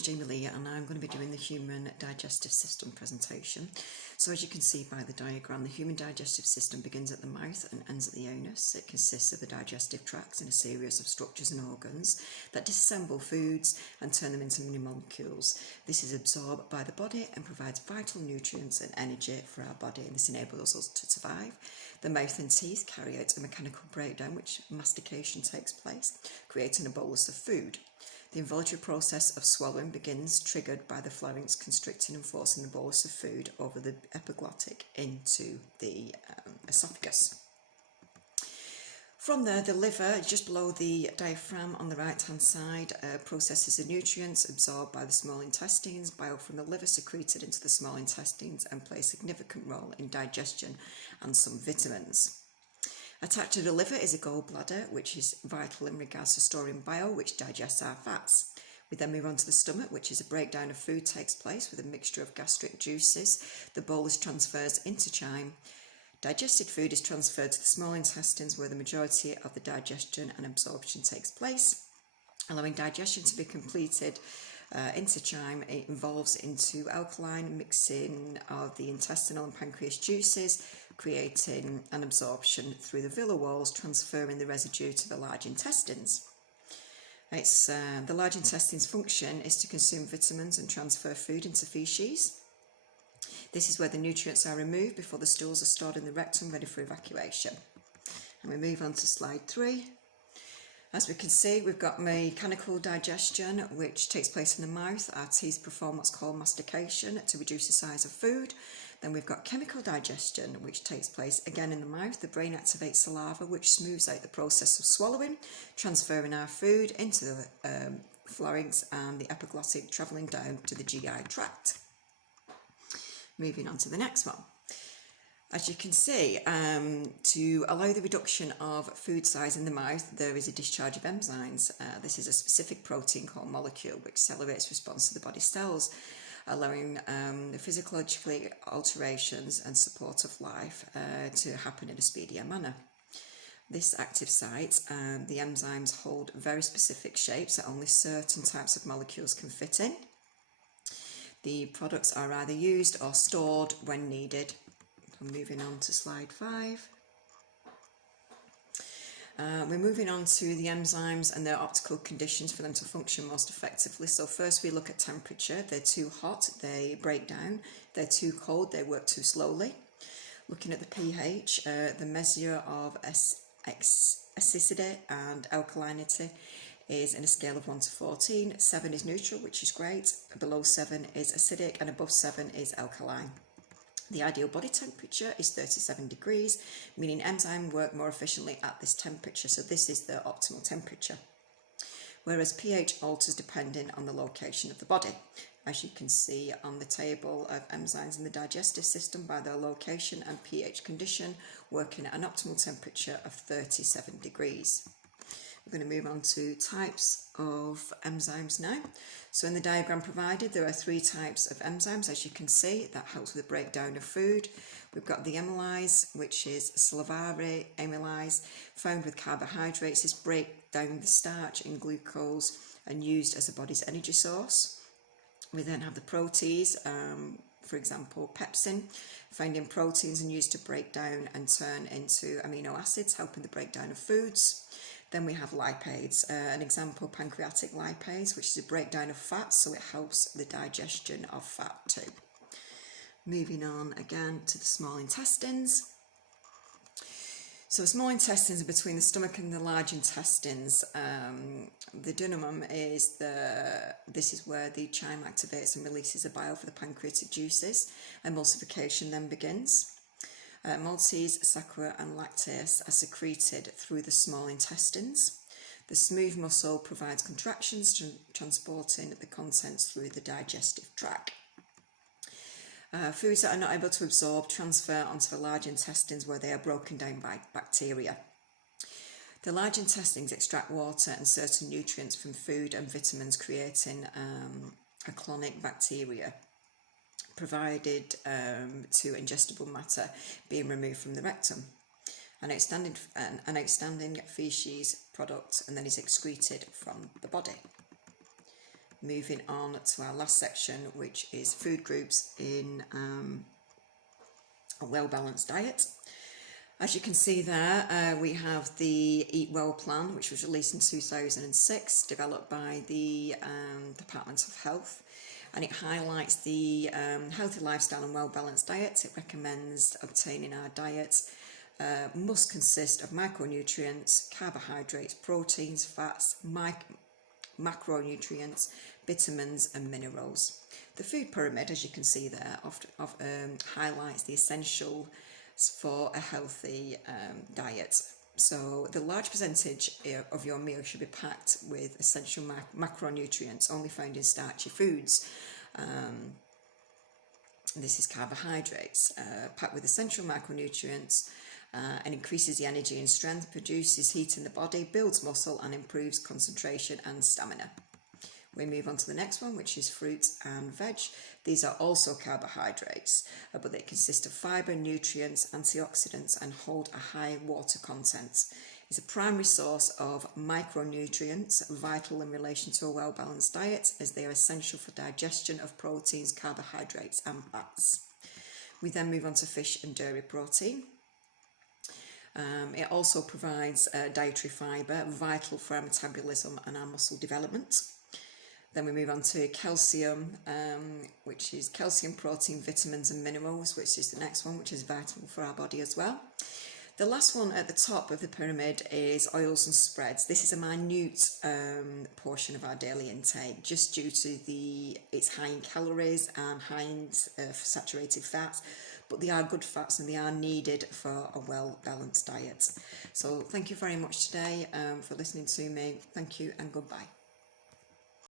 name's Jamie Lee and I'm going to be doing the human digestive system presentation. So as you can see by the diagram, the human digestive system begins at the mouth and ends at the anus. It consists of the digestive tracts and a series of structures and organs that disassemble foods and turn them into mini molecules. This is absorbed by the body and provides vital nutrients and energy for our body, and this enables us to survive. The mouth and teeth carry out a mechanical breakdown, which mastication takes place, creating a bolus of food. The involuntary process of swallowing begins, triggered by the pharynx constricting and forcing the bolus of food over the epiglottic into the esophagus. From there, the liver, just below the diaphragm on the right hand side, processes the nutrients absorbed by the small intestines, bile from the liver secreted into the small intestines, and play a significant role in digestion and some vitamins. Attached to the liver is a gallbladder, which is vital in regards to storing bile, which digests our fats. We then move on to the stomach, which is a breakdown of food takes place with a mixture of gastric juices. The bolus transfers into chyme. Digested food is transferred to the small intestines, where the majority of the digestion and absorption takes place. Allowing digestion to be completed into chyme, it involves into alkaline mixing of the intestinal and pancreas juices, creating an absorption through the villi walls, transferring the residue to the large intestines. The large intestine's function is to consume vitamins and transfer food into feces. This is where the nutrients are removed before the stools are stored in the rectum, ready for evacuation. And we move on to slide 3. As we can see, we've got mechanical digestion, which takes place in the mouth. Our teeth perform what's called mastication to reduce the size of food. Then we've got chemical digestion, which takes place again in the mouth. The brain activates saliva, which smooths out the process of swallowing, transferring our food into the pharynx and the epiglottic, travelling down to the GI tract. Moving on to the next one. As you can see, to allow the reduction of food size in the mouth, there is a discharge of enzymes. This is a specific protein called molecule which accelerates response to the body's cells, allowing the physiological alterations and support of life to happen in a speedier manner. This active site, the enzymes hold very specific shapes that only certain types of molecules can fit in. The products are either used or stored when needed. I'm moving on to slide 5. We're moving on to the enzymes and their optical conditions for them to function most effectively. So first we look at temperature. They're too hot, they break down. They're too cold, they work too slowly. Looking at the pH, the measure of acidity and alkalinity is in a scale of 1 to 14. 7 is neutral, which is great. Below 7 is acidic, and above 7 is alkaline. The ideal body temperature is 37 degrees, meaning enzymes work more efficiently at this temperature, so this is the optimal temperature. Whereas pH alters depending on the location of the body. As you can see on the table of enzymes in the digestive system by their location and pH condition, working at an optimal temperature of 37 degrees. We're going to move on to types of enzymes now. So in the diagram provided, there are 3 types of enzymes, as you can see, that helps with the breakdown of food. We've got the amylase, which is salivary amylase, found with carbohydrates. This breaks down the starch in glucose and used as the body's energy source. We then have the protease, for example, pepsin, found in proteins and used to break down and turn into amino acids, helping the breakdown of foods. Then we have lipase, an example, pancreatic lipase, which is a breakdown of fat, so it helps the digestion of fat too. Moving on again to the small intestines. So the small intestines are between the stomach and the large intestines. The duodenum is this is where the chyme activates and releases the bile for the pancreatic juices. Emulsification then begins. Maltase, saccharia and lactase are secreted through the small intestines. The smooth muscle provides contractions, transporting the contents through the digestive tract. Foods that are not able to absorb transfer onto the large intestines, where they are broken down by bacteria. The large intestines extract water and certain nutrients from food and vitamins, creating a colonic bacteria provided to ingestible matter being removed from the rectum. An outstanding feces product, and then is excreted from the body. moving on to our last section, which is food groups in a well-balanced diet. As you can see there, we have the Eat Well plan, which was released in 2006, developed by the Department of Health, and it highlights the healthy lifestyle and well-balanced diet. It recommends obtaining our diet must consist of micronutrients, carbohydrates, proteins, fats, macronutrients, vitamins and minerals. The food pyramid, as you can see there, highlights the essential for a healthy diet. So the large percentage of your meal should be packed with essential macronutrients only found in starchy foods. This is carbohydrates, packed with essential macronutrients and increases the energy and strength, produces heat in the body, builds muscle and improves concentration and stamina. We move on to the next one, which is fruit and veg. These are also carbohydrates, but they consist of fibre, nutrients, antioxidants and hold a high water content. It's a primary source of micronutrients, vital in relation to a well-balanced diet, as they are essential for digestion of proteins, carbohydrates and fats. We then move on to fish and dairy protein. It also provides dietary fibre, vital for our metabolism and our muscle development. Then we move on to calcium, which is calcium, protein, vitamins and minerals, which is the next one, which is vital for our body as well. The last one at the top of the pyramid is oils and spreads. This is a minute portion of our daily intake, just due to it's high in calories and high in saturated fats, but they are good fats and they are needed for a well-balanced diet. So thank you very much today for listening to me. Thank you and goodbye.